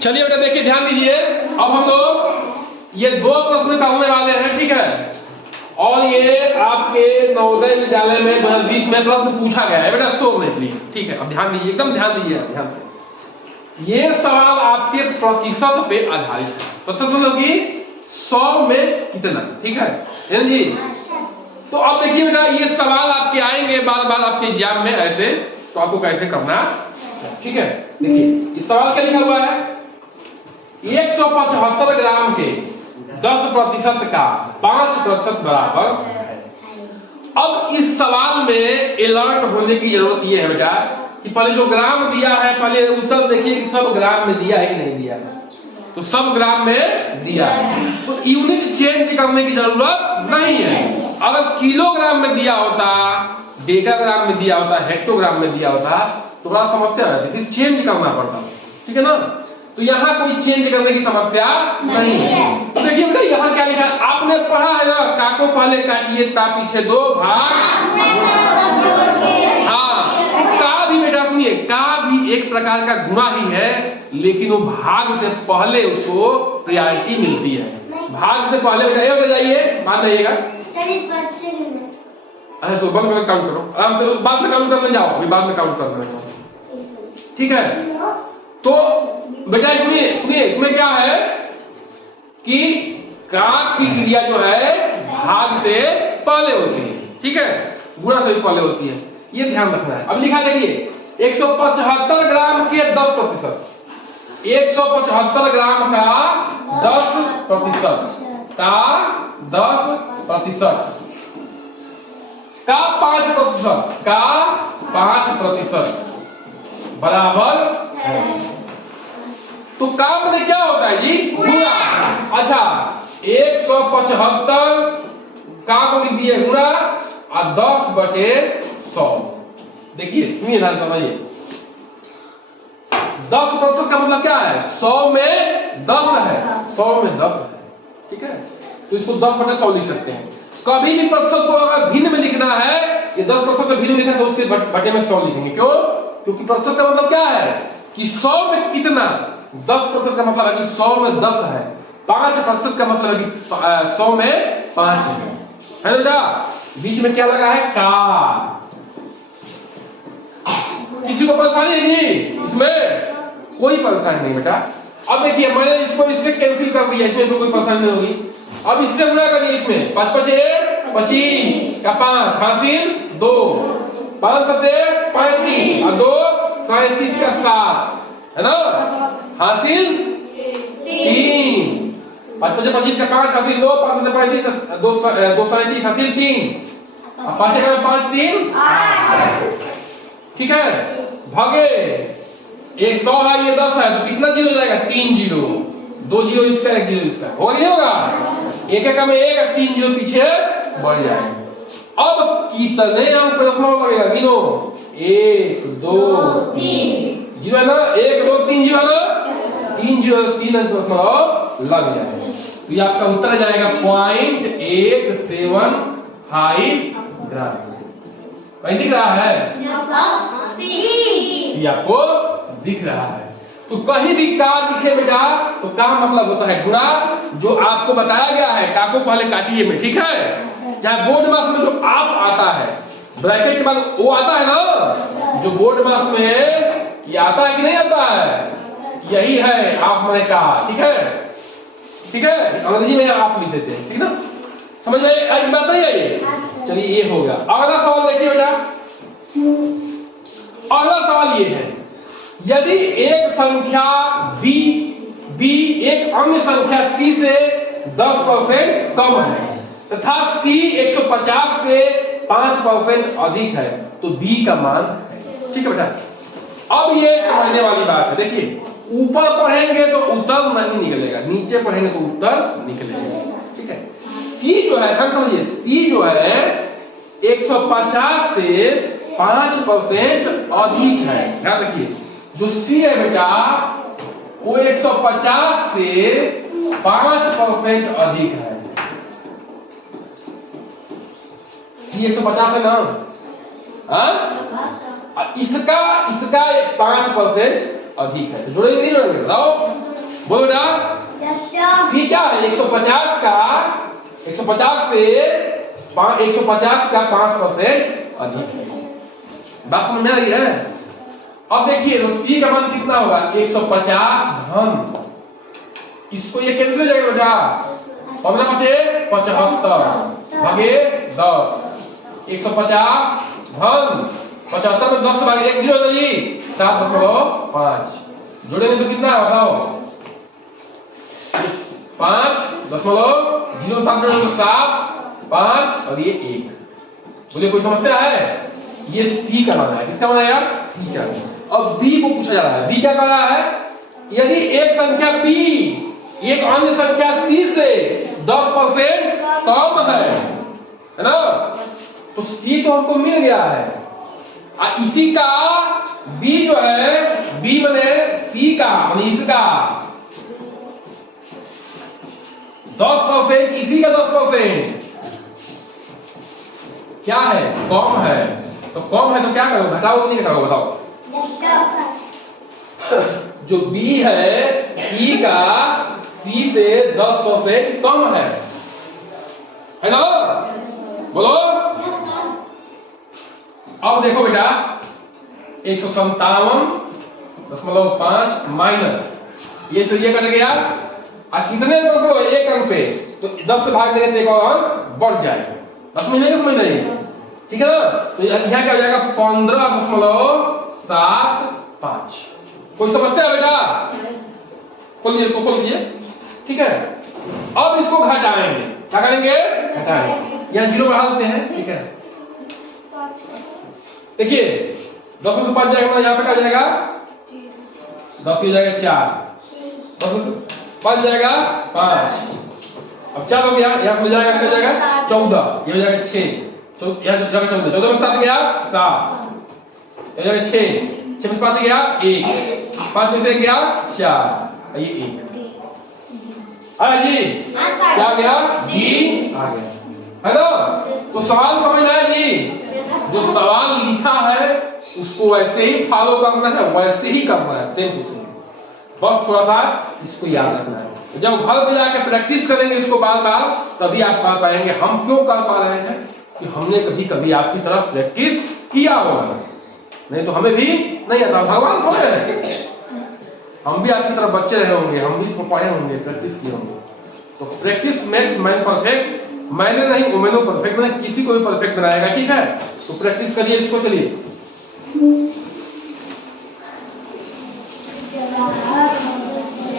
चलिए बेटा देखिए, ध्यान दीजिए। अब हम लोग ये दो प्रश्न का होने वाले हैं, ठीक है। और ये आपके नवोदय विद्यालय में 2020 में प्रश्न पूछा गया है बेटा, शो में प्लीज, ठीक है। अब ध्यान दीजिए, एकदम ध्यान दीजिए, ध्यान से। ये सवाल आपके प्रतिशत पे आधारित है। प्रतिशत मतलब कि 100 में कितना, ठीक है जी। तो अब देखिए बेटा, ये सवाल आपके आएंगे बार बार आपके एग्जाम में ऐसे, तो आपको कैसे करना, ठीक है। देखिए इस सवाल क्या लिखा हुआ है, 175 ग्राम के 10% का 5% बराबर है। अब इस सवाल में अलर्ट होने की जरूरत यह है बेटा कि पहले जो ग्राम दिया है, पहले उत्तर देखिए कि सब ग्राम में दिया है कि नहीं दिया है। तो सब ग्राम में दिया है, तो यूनिट चेंज करने की जरूरत नहीं है। अगर किलोग्राम में दिया होता, डेकाग्राम में दिया होता, हेक्टोग्राम में दिया होता, तो बड़ा समस्या रहती, चेंज करना पड़ता, ठीक है ना। तो यहाँ कोई चेंज करने की समस्या नहीं है। तो देखिए बेटा यहाँ क्या लिखा है, आपने पढ़ा है ना, का को पहले काटिए, ता पीछे दो भाग। हाँ, का भी बेटा सुनिए, का भी एक प्रकार का गुणा ही है, लेकिन वो भाग से पहले उसको प्रायोरिटी मिलती है। भाग से पहले बेटा ये बताइए, मान रहिएगा। अच्छा तो बंद करके काउंट करो आराम से, बाद में काउंट करने जाओ, अभी बाद में काउंट करना है, ठीक है। तो बेटा सुनिए सुनिए, इसमें क्या है कि का की क्रिया जो है भाग से पहले होती है, ठीक है, गुणा से भी पहले होती है, ये ध्यान रखना है। अब लिखा देखिए 175 ग्राम के 10%, 175 ग्राम का 10% का 10% का 5% का 5% बराबर है। तो काम में क्या होता है जी, गुणा। अच्छा 175 का को लिख दिए गुणा और 10/100। देखिए सुनिए ध्यान समझिए, 10% का मतलब क्या है, 100 में 10 है, 100 में 10 है, ठीक है। तो इसको 10/100 लिख सकते हैं। कभी भी प्रतिशत को अगर भिन्न में लिखना है, ये 10% में भिन्न लिखना है, तो उसके बटे में 100 लिखेंगे। क्यों? क्योंकि प्रतिशत का मतलब क्या है कि 100 में कितना, 10% का मतलब है कि 100 में 10 है, 5% का मतलब है कि 100 में 5 है ना। बीच में क्या लगा है, का। किसी को परेशानी है जी इसमें? कोई परेशानी नहीं बेटा। अब देखिए मैंने इसको इससे कैंसिल कर दिया, इसमें तो कोई परेशानी नहीं होगी। अब इससे गुणा करिए, इसमें 5 5 1 25 का 5 हासिल 2, 5 7 35 और 2 37 का 7 है ना, हासिल 3, 5 5 25 का 5 हासिल 2, 5 7 35 2 37 हासिल 3 और 5 का 5 3 8, ठीक है। भागे 100 है, ये 10 है, तो कितना जीरो जाएगा, 3 जीरो, 2 जीरो इसका 1 जीरो इसका, होगा नहीं होगा, एक एक में 1 और 3 जीरो पीछे बढ़ जाएगा। अब कितने अंक प्रश्नों लगेगा, गिनो 1 2 3 जीरो है ना, 1 2 3 जीरो है ना, 3 जीरो 3 अंक प्रश्न लग जाएगा। तो ये आपका उत्तर जाएगा 0.175 ग्राम। कहीं दिख रहा है, ये आपको दिख रहा है। तो कहीं भी का दिखे बेटा, तो का मतलब होता है गुणा, जो आपको बताया गया है, का को पहले काटिए में, ठीक है। चाहे बोर्ड मास में जो आप आता है, ब्रैकेट के बाद वो आता है ना, जो बोर्ड मास में ये आता है कि नहीं आता है, यही है आप मैंने कहा, ठीक है, ठीक है। अंग्रेजी में आप लिख देते हैं, ठीक ना, समझ में एक बात नहीं है। चलिए ये हो गया। अगला सवाल देखिए बेटा, अगला सवाल ये है, यदि एक संख्या b एक अन्य संख्या c से 10% कम है तथा c 150 से 5% अधिक है, तो b का मान है, ठीक है बेटा। अब ये समझने वाली बात है, देखिए ऊपर पढ़ेंगे तो उत्तर नहीं निकलेगा, नीचे पढ़ेंगे तो उत्तर निकलेगा, ठीक है। c जो है, ध्यान समझिए, c जो है 150 से 5% अधिक है, ध्यान रखिए। जो C है बेटा वो 150 से 5% अधिक है। C 150 है ना, इसका 5% अधिक है। तो जोड़ेंगे नहीं जोड़ेंगे बताओ, बोलो बेटा। सी क्या है? 150 का 150 से 150 का 5% अधिक है। बात समझ में आ रही है? अब देखिए तो सी का मान कितना होगा? 150 धन, इसको ये कैंसिल हो जाएगा बेटा, 15 बचे 75 भागे 10, 150 धन 75 में 10 भागे 1 जीरो जी 7.5, जोड़ेंगे तो कितना है बताओ? 5.07 जोड़ेंगे तो 7 5 और ये 1। बोलिए कोई समस्या है? ये सी का मान है। किसका मान है यार? सी का। अब बी को पूछा जा रहा है। बी क्या कर रहा है? यदि एक संख्या बी एक अन्य संख्या सी से 10% कम है ना, तो सी तो हमको मिल गया है। इसी का बी जो है, बी बने सी का इसका 10%, इसी का 10% क्या है? कम है। तो कम है तो क्या करो? घटाओ कि नहीं घटाओ बताओ? जो बी है सी का सी से 10% कम है ना? बोलो। अब देखो बेटा 157.5 माइनस ये कट गया और कितने अंक को? एक अंक पे, तो 10 से भाग देंगे तो एक और अंक बढ़ जाएगा। बस समझ नहीं? ठीक है ना? तो यहाँ क्या हो जाएगा? 15.75। कोई समस्या है बेटा? खोलिए इसको, खोल दीजिए। ठीक है, अब इसको घटाएंगे। क्या करेंगे? घटाएंगे। यहाँ जीरो बढ़ा देते हैं। ठीक है, देखिए 10 में से 5 जाएगा, यहाँ पे क्या जाएगा? 10 हो जाएगा 4, 10 में से 5 जाएगा 5, अब 4 हो गया, यहाँ पे जाएगा क्या जाएगा? 14, ये हो जाएगा 6, यहाँ जाएगा 14, 14 में 7 गया 7, ये हो जाएगा 6, 6 में से 5 गया 1, 5 में से गया 4, ये 1 जी क्या आ गया? बी आ गया, है ना? तो सवाल समझ आया जी? जो सवाल लिखा है उसको वैसे ही फॉलो करना है, वैसे ही करना है, सेम टू सेम। बस थोड़ा सा इसको याद रखना है। जब घर पे जाकर प्रैक्टिस करेंगे इसको बार बार, तभी आप कर पाएंगे। हम क्यों कर पा रहे हैं? कि हमने कभी कभी आपकी तरफ प्रैक्टिस किया होगा, नहीं तो हमें भी नहीं आता। भगवान थोड़े हैं, हम भी आपकी तरफ बच्चे रहे होंगे, हम भी पढ़े होंगे, प्रैक्टिस किए होंगे। तो प्रैक्टिस मेक्स मैन परफेक्ट। मैंने नहीं, ओमेनो परफेक्ट नहीं, किसी को भी परफेक्ट बनाएगा। ठीक है, तो प्रैक्टिस करिए इसको। चलिए